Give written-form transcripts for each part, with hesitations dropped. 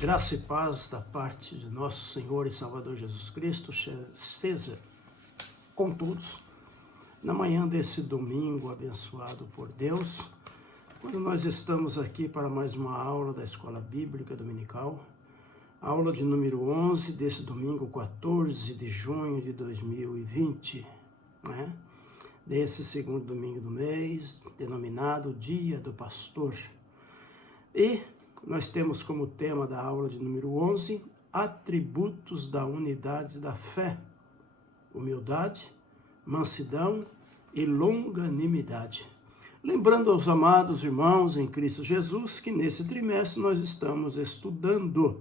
Graça e paz da parte de nosso Senhor e Salvador Jesus Cristo seja com todos na manhã desse domingo abençoado por Deus, quando nós estamos aqui para mais uma aula da Escola Bíblica Dominical, aula de número 11 desse domingo 14 de junho de 2020, desse segundo domingo do mês, denominado Dia do Pastor. E nós temos como tema da aula de número 11, atributos da unidade da fé, humildade, mansidão e longanimidade. Lembrando aos amados irmãos em Cristo Jesus que nesse trimestre nós estamos estudando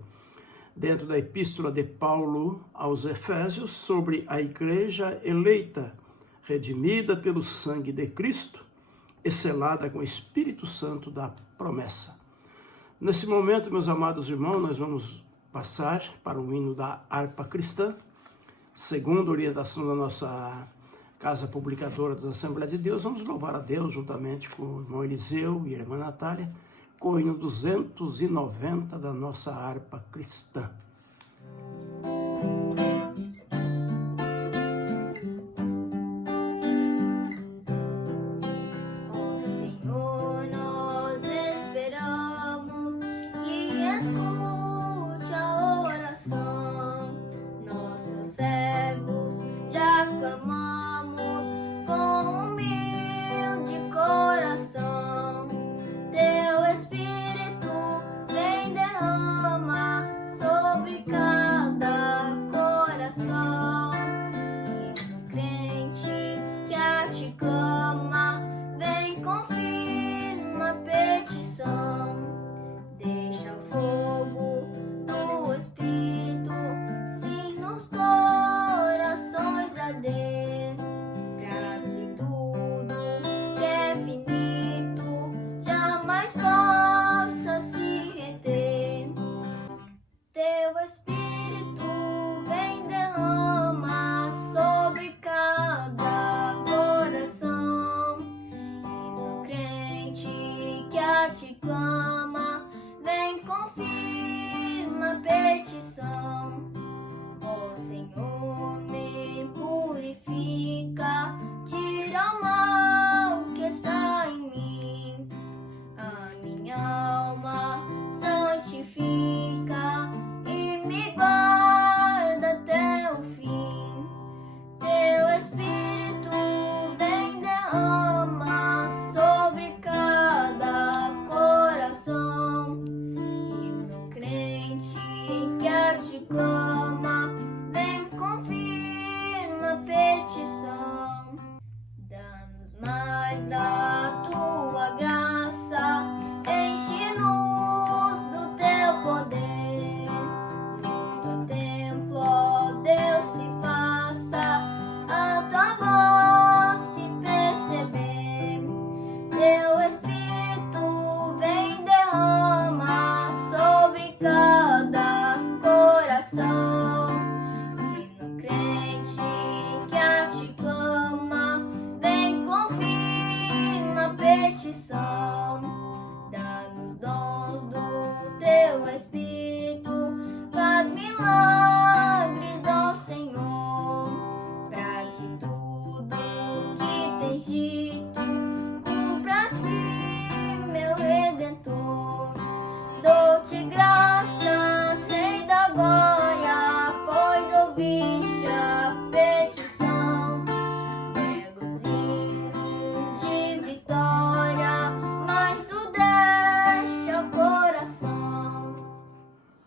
dentro da epístola de Paulo aos Efésios sobre a igreja eleita, redimida pelo sangue de Cristo e selada com o Espírito Santo da promessa. Nesse momento, meus amados irmãos, nós vamos passar para o hino da harpa cristã, segundo a orientação da nossa Casa Publicadora da Assembleia de Deus. Vamos louvar a Deus juntamente com o irmão Eliseu e a irmã Natália, com o hino 290 da nossa harpa cristã.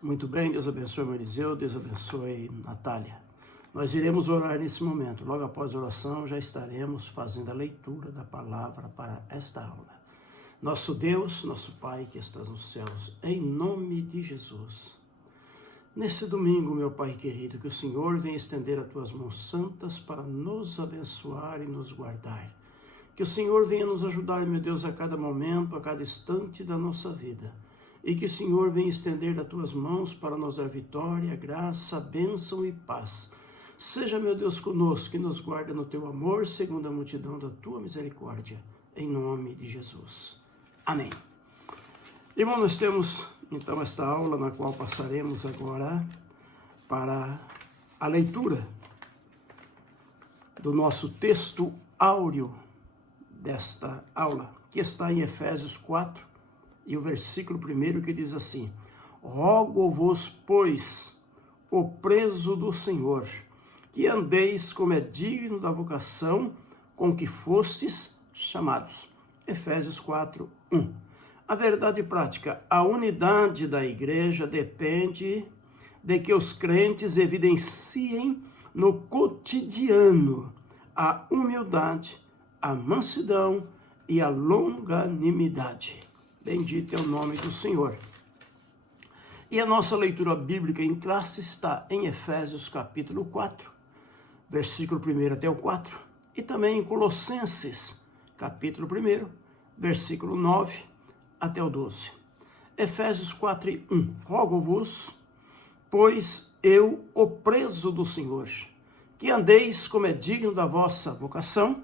Muito bem, Deus abençoe o Eliseu, Deus abençoe Natália. Nós iremos orar nesse momento. Logo após a oração, já estaremos fazendo a leitura da palavra para esta aula. Nosso Deus, nosso Pai que estás nos céus, em nome de Jesus. Nesse domingo, meu Pai querido, que o Senhor venha estender as tuas mãos santas para nos abençoar e nos guardar. Que o Senhor venha nos ajudar, meu Deus, a cada momento, a cada instante da nossa vida. E que o Senhor venha estender as tuas mãos para nos dar vitória, graça, bênção e paz. Seja, meu Deus, conosco, que nos guarda no teu amor, segundo a multidão da tua misericórdia, em nome de Jesus. Amém. Irmão, nós temos então esta aula na qual passaremos agora para a leitura do nosso texto áureo desta aula, que está em Efésios 4 e o versículo 1 que diz assim: rogo-vos, pois, o preso do Senhor, que andeis como é digno da vocação com que fostes chamados. Efésios 4, 1. A verdade prática: a unidade da igreja depende de que os crentes evidenciem no cotidiano a humildade, a mansidão e a longanimidade. Bendito é o nome do Senhor. E a nossa leitura bíblica em classe está em Efésios capítulo 4, versículo 1 até o 4, e também em Colossenses capítulo 1, versículo 9 até o 12. Efésios 4 e 1. Rogo-vos, pois eu, o preso do Senhor, que andeis como é digno da vossa vocação,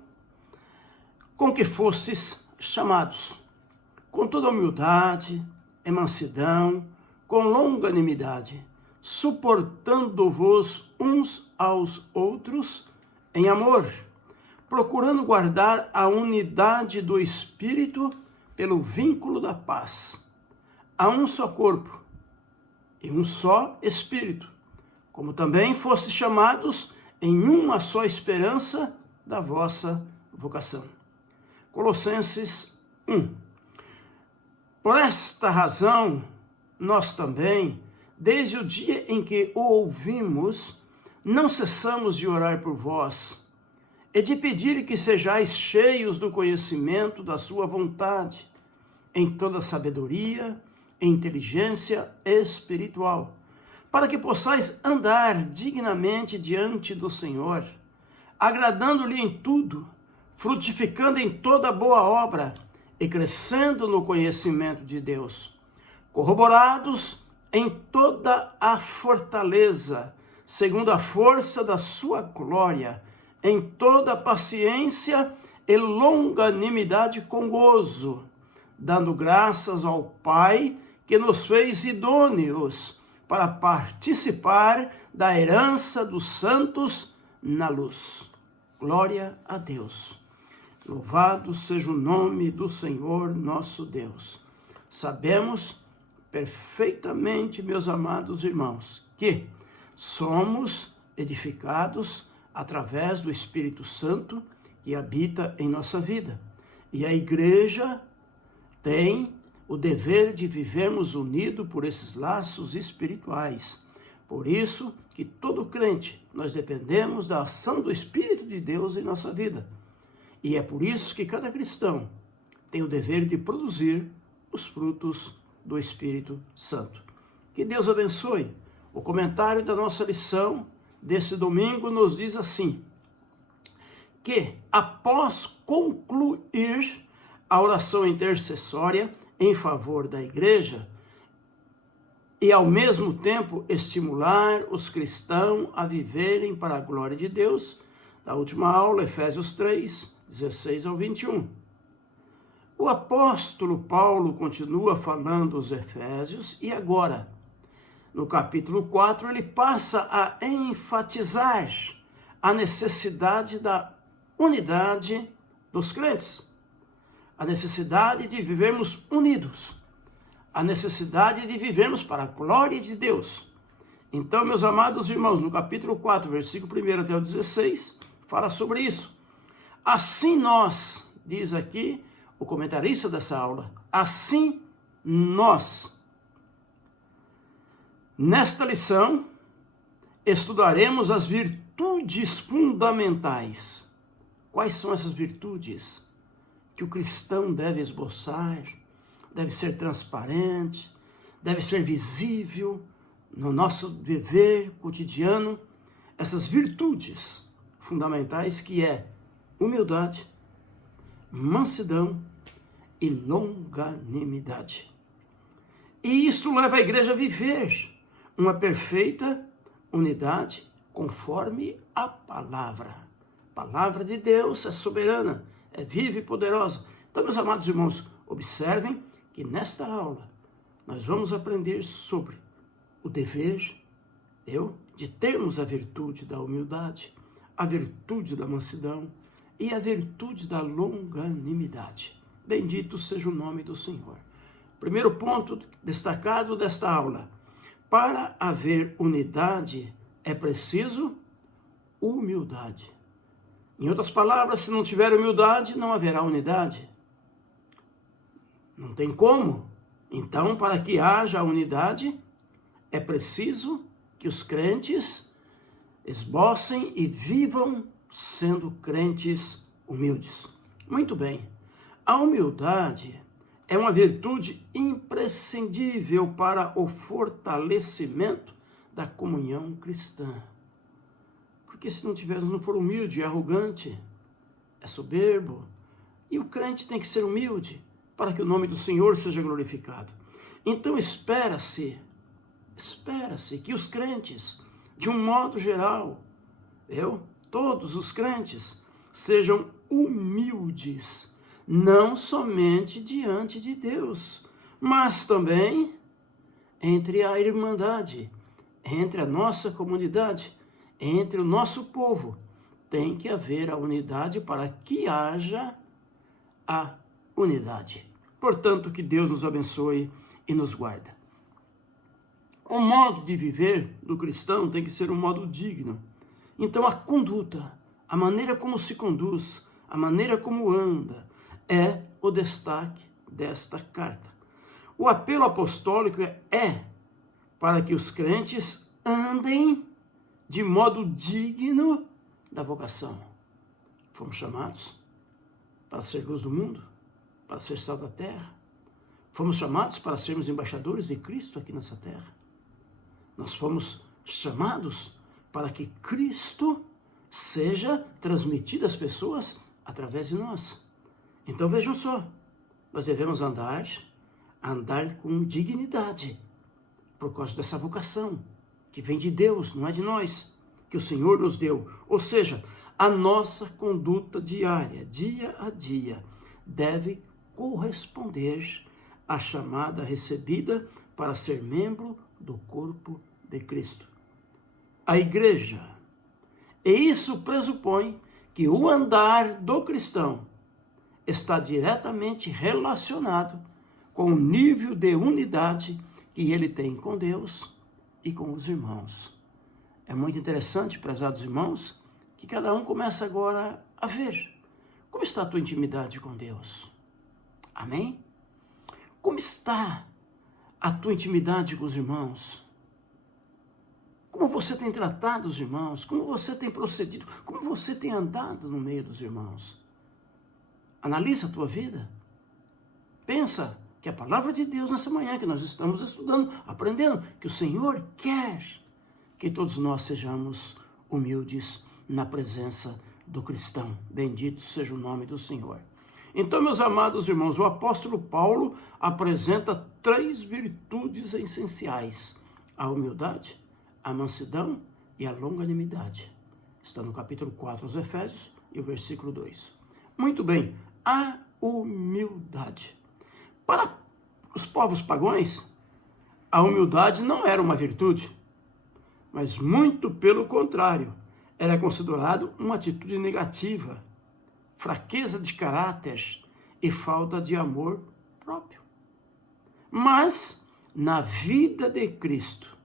com que fostes chamados, com toda humildade e mansidão, com longanimidade, suportando-vos uns aos outros em amor, procurando guardar a unidade do Espírito pelo vínculo da paz. Há um só corpo e um só Espírito, como também fostes chamados em uma só esperança da vossa vocação. Colossenses 1. Por esta razão, nós também, desde o dia em que o ouvimos, não cessamos de orar por vós e de pedir que sejais cheios do conhecimento da sua vontade, em toda sabedoria e inteligência espiritual, para que possais andar dignamente diante do Senhor, agradando-lhe em tudo, frutificando em toda boa obra e crescendo no conhecimento de Deus, corroborados em toda a fortaleza, segundo a força da sua glória, em toda paciência e longanimidade com gozo, dando graças ao Pai que nos fez idôneos para participar da herança dos santos na luz. Glória a Deus. Louvado seja o nome do Senhor nosso Deus. Sabemos perfeitamente, meus amados irmãos, que somos edificados através do Espírito Santo que habita em nossa vida. E a igreja tem o dever de vivermos unidos por esses laços espirituais. Por isso que todo crente, nós dependemos da ação do Espírito de Deus em nossa vida. E é por isso que cada cristão tem o dever de produzir os frutos do Espírito Santo. Que Deus abençoe. O comentário da nossa lição desse domingo nos diz assim, que após concluir a oração intercessória em favor da igreja e ao mesmo tempo estimular os cristãos a viverem para a glória de Deus, da última aula, Efésios 3, 16 ao 21. O apóstolo Paulo continua falando aos Efésios e agora, no capítulo 4, ele passa a enfatizar a necessidade da unidade dos crentes, a necessidade de vivermos unidos, a necessidade de vivermos para a glória de Deus. Então, meus amados irmãos, no capítulo 4, versículo 1 até o 16, fala sobre isso. Assim nós, diz aqui o comentarista dessa aula, assim nós. Nesta lição, estudaremos as virtudes fundamentais. Quais são essas virtudes que o cristão deve esboçar, deve ser transparente, deve ser visível no nosso viver cotidiano? Essas virtudes fundamentais que é humildade, mansidão e longanimidade. E isso leva a igreja a viver uma perfeita unidade conforme a palavra. A palavra de Deus é soberana, é viva e poderosa. Então, meus amados irmãos, observem que nesta aula nós vamos aprender sobre o dever, de termos a virtude da humildade, a virtude da mansidão e a virtude da longanimidade. Bendito seja o nome do Senhor. Primeiro ponto destacado desta aula: para haver unidade é preciso humildade. Em outras palavras, se não tiver humildade, não haverá unidade. Não tem como. Então, para que haja unidade, é preciso que os crentes esbocem e vivam sendo crentes humildes. Muito bem. A humildade é uma virtude imprescindível para o fortalecimento da comunhão cristã. Porque se não for humilde, é arrogante, é soberbo. E o crente tem que ser humilde para que o nome do Senhor seja glorificado. Então espera-se que os crentes, de um modo geral, todos os crentes, sejam humildes, não somente diante de Deus, mas também entre a irmandade, entre a nossa comunidade, entre o nosso povo. Tem que haver a unidade para que haja a unidade. Portanto, que Deus nos abençoe e nos guarde. O modo de viver do cristão tem que ser um modo digno. Então, a conduta, a maneira como se conduz, a maneira como anda, é o destaque desta carta. O apelo apostólico é para que os crentes andem de modo digno da vocação. Fomos chamados para ser luz do mundo, para ser sal da terra. Fomos chamados para sermos embaixadores de Cristo aqui nessa terra. Nós fomos chamados para que Cristo seja transmitido às pessoas através de nós. Então vejam só, nós devemos andar com dignidade, por causa dessa vocação, que vem de Deus, não é de nós, que o Senhor nos deu. Ou seja, a nossa conduta diária, dia a dia, deve corresponder à chamada recebida para ser membro do corpo de Cristo, a igreja. E isso pressupõe que o andar do cristão está diretamente relacionado com o nível de unidade que ele tem com Deus e com os irmãos. É muito interessante, prezados irmãos, que cada um começa agora a ver como está a tua intimidade com Deus. Amém? Como está a tua intimidade com os irmãos? Como você tem tratado os irmãos? Como você tem procedido? Como você tem andado no meio dos irmãos? Analisa a tua vida. Pensa que a palavra de Deus nessa manhã que nós estamos estudando, aprendendo, que o Senhor quer que todos nós sejamos humildes na presença do cristão. Bendito seja o nome do Senhor. Então, meus amados irmãos, o apóstolo Paulo apresenta 3 virtudes essenciais: a humildade, a mansidão e a longanimidade. Está no capítulo 4 aos Efésios e o versículo 2. Muito bem, a humildade. Para os povos pagãos, a humildade não era uma virtude, mas muito pelo contrário, era considerado uma atitude negativa, fraqueza de caráter e falta de amor próprio. Mas, na vida de Cristo,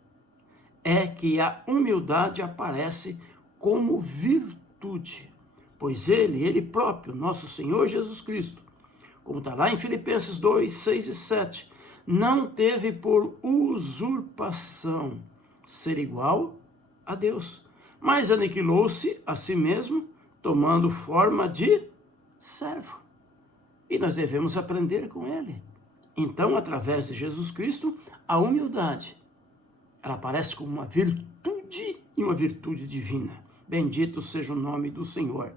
é que a humildade aparece como virtude, pois ele próprio, nosso Senhor Jesus Cristo, como está lá em Filipenses 2, 6 e 7, não teve por usurpação ser igual a Deus, mas aniquilou-se a si mesmo, tomando forma de servo. E nós devemos aprender com ele. Então, através de Jesus Cristo, a humildade, ela aparece como uma virtude e uma virtude divina. Bendito seja o nome do Senhor.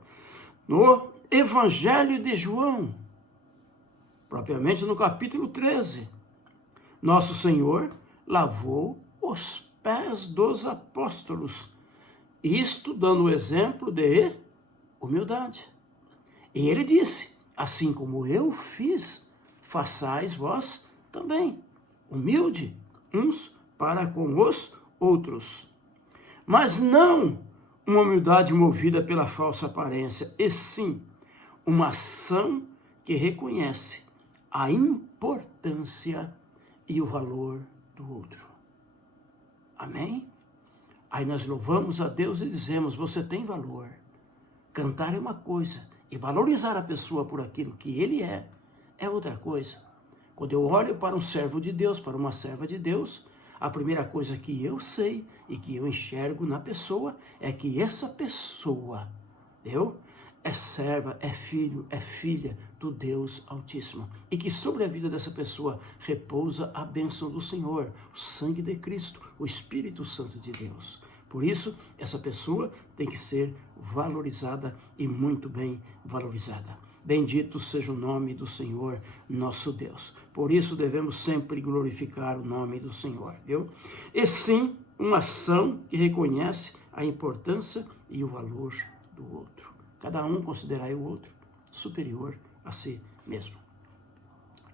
No Evangelho de João, propriamente no capítulo 13, nosso Senhor lavou os pés dos apóstolos, isto dando o exemplo de humildade. E ele disse: assim como eu fiz, façais vós também. humilde uns para com os outros. Mas não uma humildade movida pela falsa aparência, e sim uma ação que reconhece a importância e o valor do outro. Amém? Aí nós louvamos a Deus e dizemos, você tem valor. Cantar é uma coisa, e valorizar a pessoa por aquilo que ele é outra coisa. Quando eu olho para um servo de Deus, para uma serva de Deus, a primeira coisa que eu sei e que eu enxergo na pessoa é que essa pessoa, é serva, é filho, é filha do Deus Altíssimo. E que sobre a vida dessa pessoa repousa a bênção do Senhor, o sangue de Cristo, o Espírito Santo de Deus. Por isso, essa pessoa tem que ser valorizada e muito bem valorizada. Bendito seja o nome do Senhor, nosso Deus. Por isso devemos sempre glorificar o nome do Senhor, E sim, uma ação que reconhece a importância e o valor do outro. Cada um considerar o outro superior a si mesmo.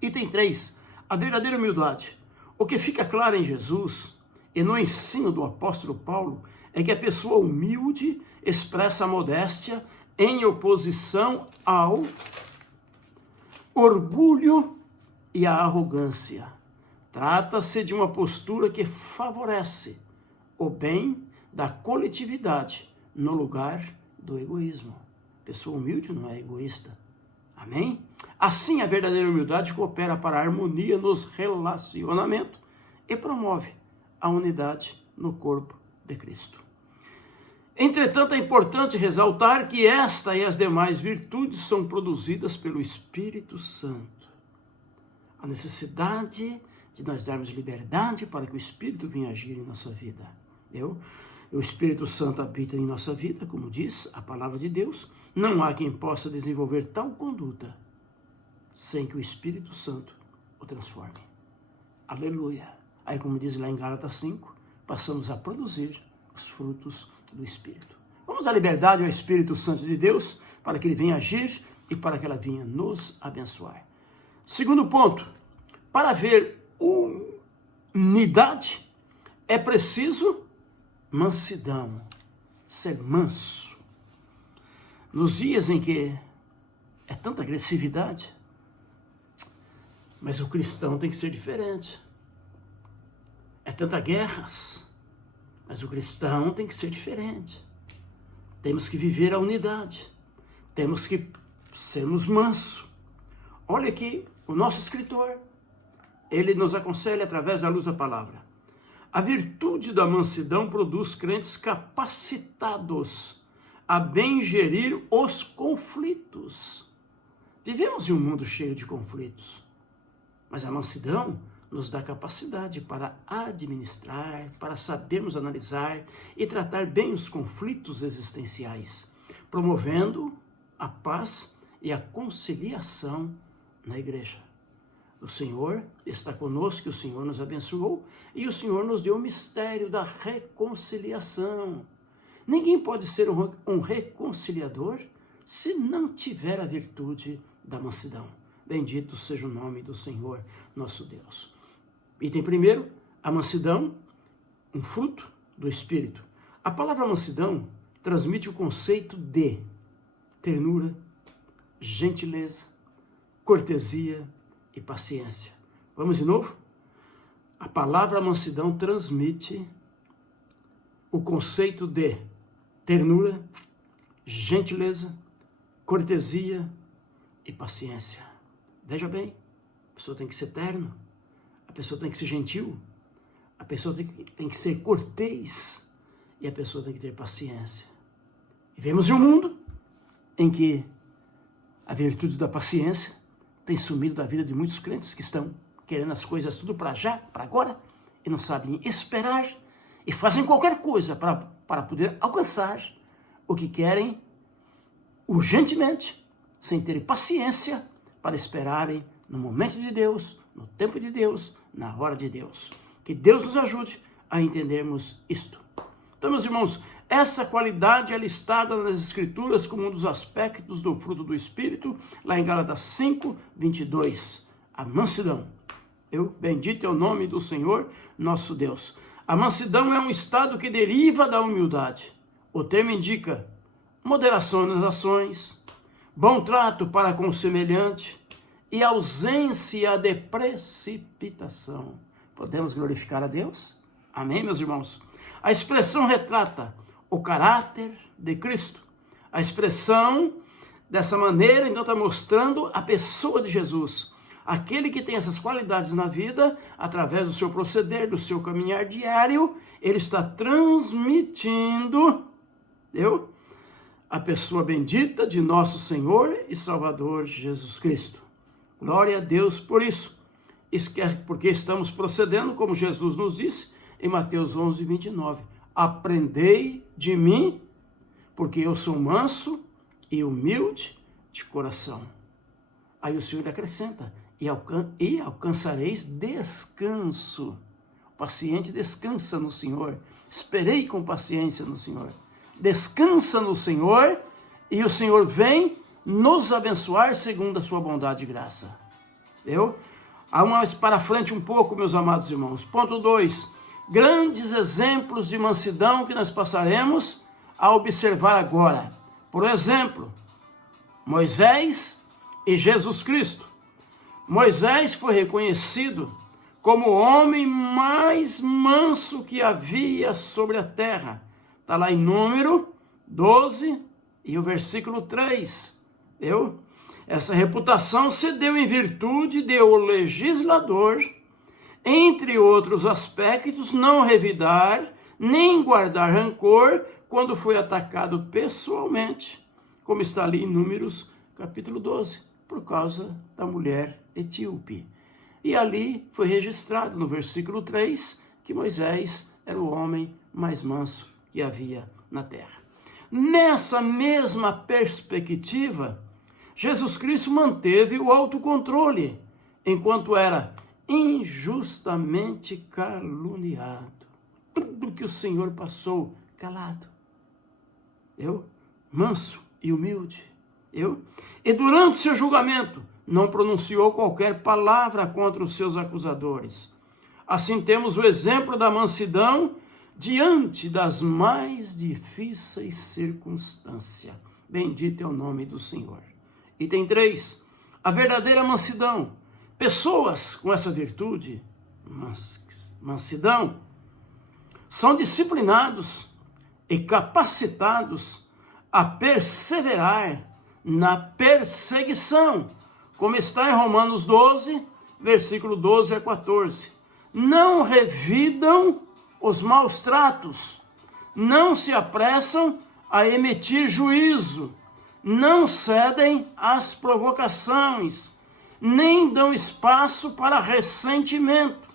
Item 3, a verdadeira humildade. O que fica claro em Jesus e no ensino do apóstolo Paulo é que a pessoa humilde expressa a modéstia em oposição ao orgulho e à arrogância. Trata-se de uma postura que favorece o bem da coletividade no lugar do egoísmo. Pessoa humilde não é egoísta. Amém? Assim, a verdadeira humildade coopera para a harmonia nos relacionamentos e promove a unidade no corpo de Cristo. Entretanto, é importante ressaltar que esta e as demais virtudes são produzidas pelo Espírito Santo. A necessidade de nós darmos liberdade para que o Espírito venha agir em nossa vida. O Espírito Santo habita em nossa vida, como diz a palavra de Deus. Não há quem possa desenvolver tal conduta sem que o Espírito Santo o transforme. Aleluia. Aí, como diz lá em Gálatas 5, passamos a produzir os frutos do Espírito. Vamos dar liberdade ao Espírito Santo de Deus para que ele venha agir e para que ela venha nos abençoar. Segundo ponto, para haver unidade é preciso mansidão, ser manso. Nos dias em que é tanta agressividade, mas o cristão tem que ser diferente. É tanta guerras, mas o cristão tem que ser diferente. Temos que viver a unidade. Temos que sermos mansos. Olha aqui, o nosso escritor, ele nos aconselha através da luz da palavra. A virtude da mansidão produz crentes capacitados a bem gerir os conflitos. Vivemos em um mundo cheio de conflitos, mas a mansidão nos dá capacidade para administrar, para sabermos analisar e tratar bem os conflitos existenciais, promovendo a paz e a conciliação na igreja. O Senhor está conosco, o Senhor nos abençoou e o Senhor nos deu o mistério da reconciliação. Ninguém pode ser um reconciliador se não tiver a virtude da mansidão. Bendito seja o nome do Senhor, nosso Deus. Item primeiro, a mansidão, um fruto do Espírito. A palavra mansidão transmite o conceito de ternura, gentileza, cortesia e paciência. Vamos de novo? A palavra mansidão transmite o conceito de ternura, gentileza, cortesia e paciência. Veja bem, a pessoa tem que ser terna, a pessoa tem que ser gentil, a pessoa tem que ser cortês e a pessoa tem que ter paciência. Vivemos em um mundo em que a virtude da paciência tem sumido da vida de muitos crentes que estão querendo as coisas tudo para já, para agora, e não sabem esperar e fazem qualquer coisa para poder alcançar o que querem urgentemente, sem terem paciência para esperarem no momento de Deus, no tempo de Deus, na hora de Deus. Que Deus nos ajude a entendermos isto. Então, meus irmãos, essa qualidade é listada nas Escrituras como um dos aspectos do fruto do Espírito, lá em Gálatas 5, 22. A mansidão. Bendito é o nome do Senhor, nosso Deus. A mansidão é um estado que deriva da humildade. O termo indica moderação nas ações, bom trato para com o semelhante e ausência de precipitação. Podemos glorificar a Deus? Amém, meus irmãos? A expressão retrata o caráter de Cristo. A expressão, dessa maneira, então, está mostrando a pessoa de Jesus. Aquele que tem essas qualidades na vida, através do seu proceder, do seu caminhar diário, ele está transmitindo, a pessoa bendita de nosso Senhor e Salvador Jesus Cristo. Glória a Deus por isso. Porque estamos procedendo, como Jesus nos disse, em Mateus 11, 29. Aprendei de mim, porque eu sou manso e humilde de coração. Aí o Senhor acrescenta, e alcançareis descanso. O paciente descansa no Senhor. Esperei com paciência no Senhor. Descansa no Senhor, e o Senhor vem nos abençoar segundo a sua bondade e graça. Vamos para frente um pouco, meus amados irmãos. Ponto 2. Grandes exemplos de mansidão que nós passaremos a observar agora. Por exemplo, Moisés e Jesus Cristo. Moisés foi reconhecido como o homem mais manso que havia sobre a terra. Está lá em Número 12 e o versículo 3. Essa reputação se deu em virtude de o legislador, entre outros aspectos, não revidar, nem guardar rancor quando foi atacado pessoalmente, como está ali em Números capítulo 12, por causa da mulher etíope. E ali foi registrado no versículo 3 que Moisés era o homem mais manso que havia na terra. Nessa mesma perspectiva, Jesus Cristo manteve o autocontrole, enquanto era injustamente caluniado. Tudo que o Senhor passou, calado. Manso e humilde. E durante seu julgamento, não pronunciou qualquer palavra contra os seus acusadores. Assim temos o exemplo da mansidão diante das mais difíceis circunstâncias. Bendito é o nome do Senhor. Item 3. A verdadeira mansidão. Pessoas com essa virtude, mansidão, são disciplinados e capacitados a perseverar na perseguição, como está em Romanos 12, versículo 12 a 14. Não revidam os maus tratos, não se apressam a emitir juízo, não cedem às provocações, nem dão espaço para ressentimento.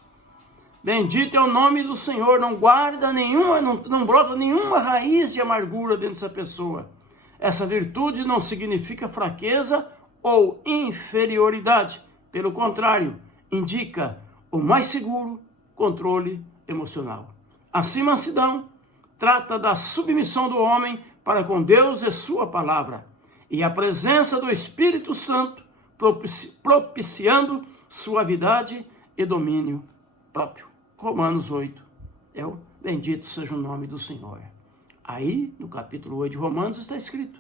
Bendito é o nome do Senhor, não guarda nenhuma, não brota nenhuma raiz de amargura dentro dessa pessoa. Essa virtude não significa fraqueza ou inferioridade. Pelo contrário, indica o mais seguro controle emocional. Assim, mansidão trata da submissão do homem para com Deus e sua palavra, e a presença do Espírito Santo propiciando suavidade e domínio próprio. Romanos 8. Bendito seja o nome do Senhor. Aí, no capítulo 8 de Romanos, está escrito,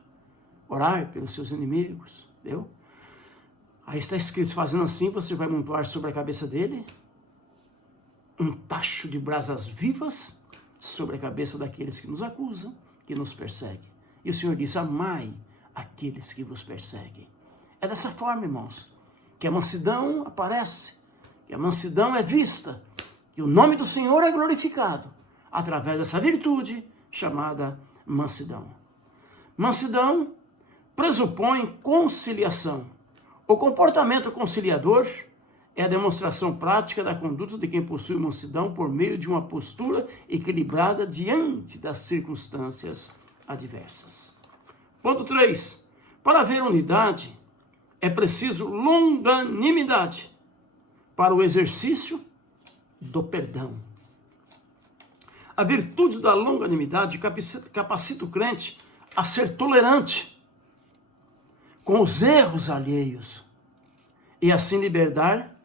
orar pelos seus inimigos, Aí está escrito, fazendo assim, você vai montar sobre a cabeça dele um tacho de brasas vivas sobre a cabeça daqueles que nos acusam, que nos perseguem. E o Senhor diz, amai aqueles que vos perseguem. É dessa forma, irmãos, que a mansidão aparece, que a mansidão é vista, que o nome do Senhor é glorificado através dessa virtude chamada mansidão. Mansidão pressupõe conciliação. O comportamento conciliador é a demonstração prática da conduta de quem possui mansidão por meio de uma postura equilibrada diante das circunstâncias adversas. Ponto 3. Para haver unidade, é preciso longanimidade para o exercício do perdão. A virtude da longanimidade capacita o crente a ser tolerante com os erros alheios e assim liberar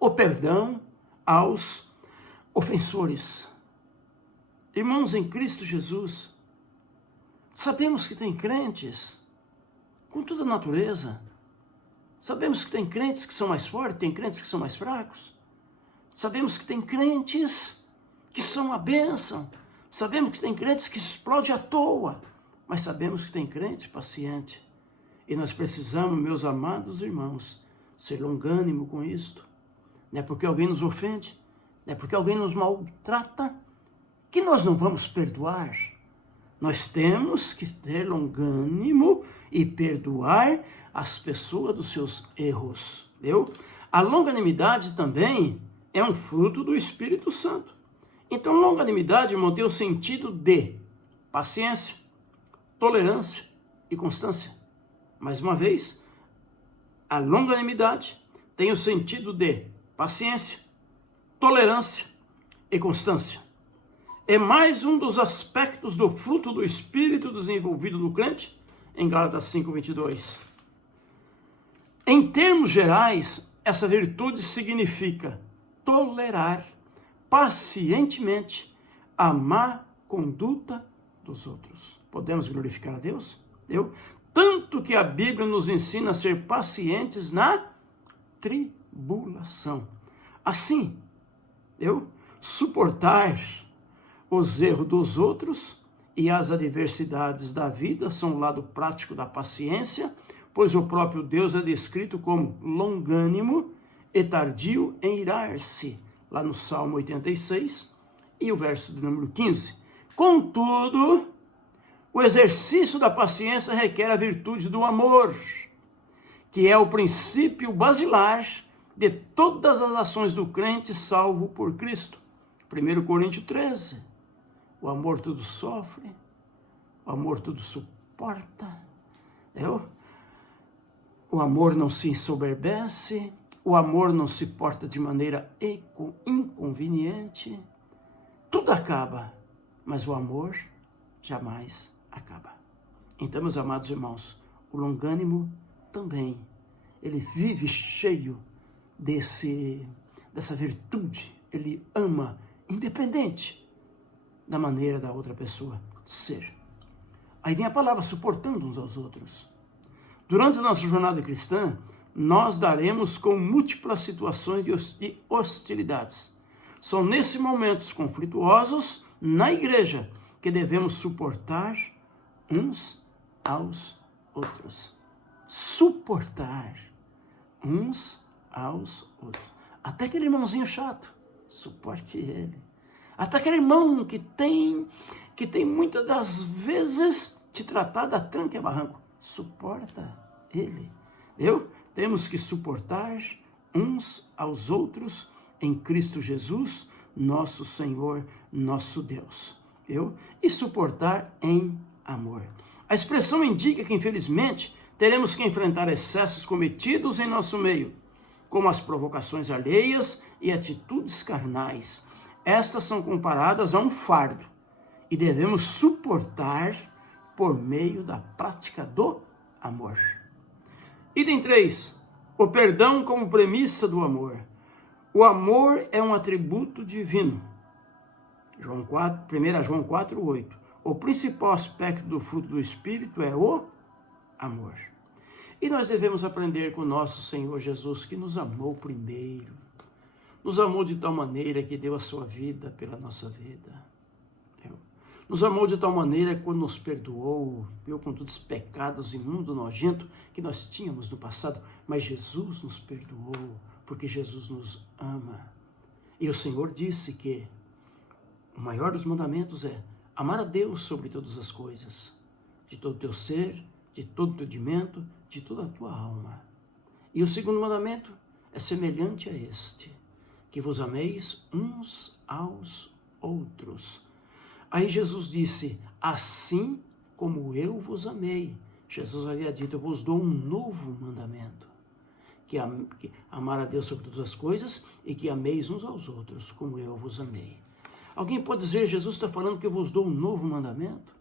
o perdão aos ofensores. Irmãos em Cristo Jesus, sabemos que tem crentes com toda a natureza. Sabemos que tem crentes que são mais fortes, tem crentes que são mais fracos. Sabemos que tem crentes que são a bênção. Sabemos que tem crentes que explodem à toa. Mas sabemos que tem crente paciente. E nós precisamos, meus amados irmãos, ser longânimo com isto. Não é porque alguém nos ofende, não é porque alguém nos maltrata, que nós não vamos perdoar. Nós temos que ter longânimo e perdoar as pessoas dos seus erros. Entendeu? A longanimidade também é um fruto do Espírito Santo. Então, longanimidade, irmão, tem o sentido de paciência, tolerância e constância. Mais uma vez, a longanimidade tem o sentido de paciência, tolerância e constância. É mais um dos aspectos do fruto do Espírito desenvolvido no crente, em Gálatas 5:22. Em termos gerais, essa virtude significa tolerar pacientemente a má conduta dos outros. Podemos glorificar a Deus? Tanto que a Bíblia nos ensina a ser pacientes na tribulação. Assim, suportar os erros dos outros e as adversidades da vida são o lado prático da paciência, pois o próprio Deus é descrito como longânimo e tardio em irar-se, lá no Salmo 86 e o verso de número 15. Contudo, o exercício da paciência requer a virtude do amor, que é o princípio basilar de todas as ações do crente salvo por Cristo. 1 Coríntios 13. O amor tudo sofre, o amor tudo suporta, o amor não se ensoberbece, o amor não se porta de maneira inconveniente. Tudo acaba, mas o amor jamais acaba. Então, meus amados irmãos, o longânimo também, ele vive cheio dessa virtude. Ele ama, independente da maneira da outra pessoa ser. Aí vem a palavra suportando uns aos outros. Durante a nossa jornada cristã, nós daremos com múltiplas situações de hostilidades. São nesses momentos conflituosos na igreja que devemos suportar uns aos outros. Suportar uns aos outros. Até aquele irmãozinho chato, suporte ele. Até aquele irmão que tem muitas das vezes te tratado a tranco e barranco, suporta ele. Temos que suportar uns aos outros em Cristo Jesus, nosso Senhor, nosso Deus. E suportar em amor. A expressão indica que, infelizmente, teremos que enfrentar excessos cometidos em nosso meio, como as provocações alheias e atitudes carnais. Estas são comparadas a um fardo e devemos suportar por meio da prática do amor. Item 3. O perdão como premissa do amor. O amor é um atributo divino. 1 João 4:8. O principal aspecto do fruto do Espírito é o amor. E nós devemos aprender com o nosso Senhor Jesus, que nos amou primeiro. Nos amou de tal maneira que deu a sua vida pela nossa vida. Nos amou de tal maneira que quando nos perdoou, com todos os pecados imundos, nojentos que nós tínhamos no passado. Mas Jesus nos perdoou, porque Jesus nos ama. E o Senhor disse que o maior dos mandamentos é amar a Deus sobre todas as coisas, de todo o teu ser, de todo o teu entendimento, de toda a tua alma. E o segundo mandamento é semelhante a este, que vos ameis uns aos outros. Aí Jesus disse, assim como eu vos amei. Jesus havia dito, eu vos dou um novo mandamento, que amar a Deus sobre todas as coisas e que ameis uns aos outros, como eu vos amei. Alguém pode dizer, Jesus está falando que eu vos dou um novo mandamento?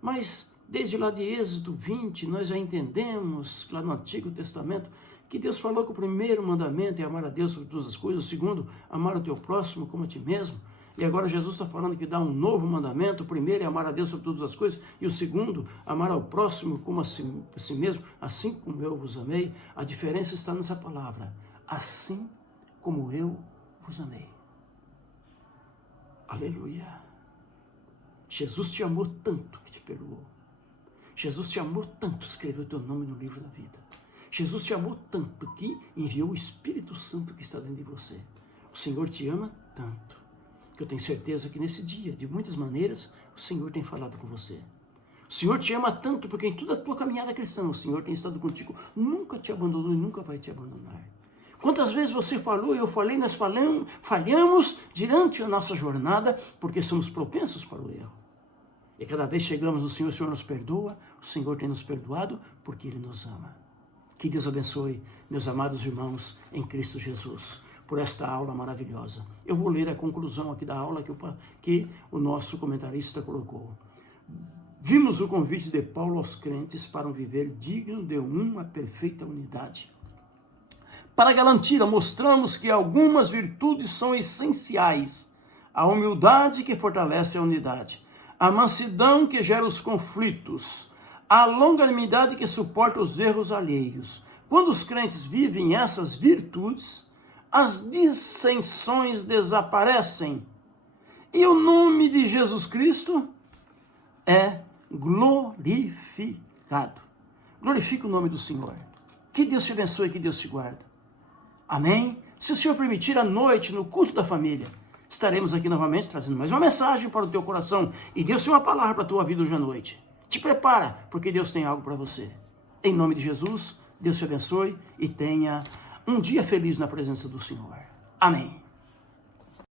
Mas desde lá de Êxodo 20, nós já entendemos, lá no Antigo Testamento, Que Deus falou que o primeiro mandamento é amar a Deus sobre todas as coisas, o segundo, amar o teu próximo como a ti mesmo. E agora Jesus está falando que dá um novo mandamento, o primeiro é amar a Deus sobre todas as coisas, e o segundo, amar ao próximo como a si mesmo, assim como eu vos amei. A diferença está nessa palavra, assim como eu vos amei. Aleluia. Jesus te amou tanto que te perdoou. Jesus te amou tanto, escreveu o teu nome no livro da vida. Jesus te amou tanto que enviou o Espírito Santo que está dentro de você. O Senhor te ama tanto, que eu tenho certeza que nesse dia, de muitas maneiras, o Senhor tem falado com você. O Senhor te ama tanto porque em toda a tua caminhada cristã, o Senhor tem estado contigo, nunca te abandonou e nunca vai te abandonar. Quantas vezes você falou, eu falei, nós falhamos durante a nossa jornada porque somos propensos para o erro. E cada vez chegamos no Senhor, o Senhor nos perdoa, o Senhor tem nos perdoado porque Ele nos ama. Que Deus abençoe, meus amados irmãos, em Cristo Jesus, por esta aula maravilhosa. Eu vou ler a conclusão aqui da aula que o nosso comentarista colocou. Vimos o convite de Paulo aos crentes para um viver digno de uma perfeita unidade. Para a garantia, mostramos que algumas virtudes são essenciais. A humildade que fortalece a unidade, a mansidão que gera os conflitos, a longanimidade que suporta os erros alheios. Quando os crentes vivem essas virtudes, as dissensões desaparecem e o nome de Jesus Cristo é glorificado. Glorifique o nome do Senhor. Que Deus te abençoe, que Deus te guarde. Amém? Se o Senhor permitir, à noite, no culto da família, estaremos aqui novamente trazendo mais uma mensagem para o teu coração. E Deus tem uma palavra para a tua vida hoje à noite. Te prepara, porque Deus tem algo para você. Em nome de Jesus, Deus te abençoe e tenha um dia feliz na presença do Senhor. Amém.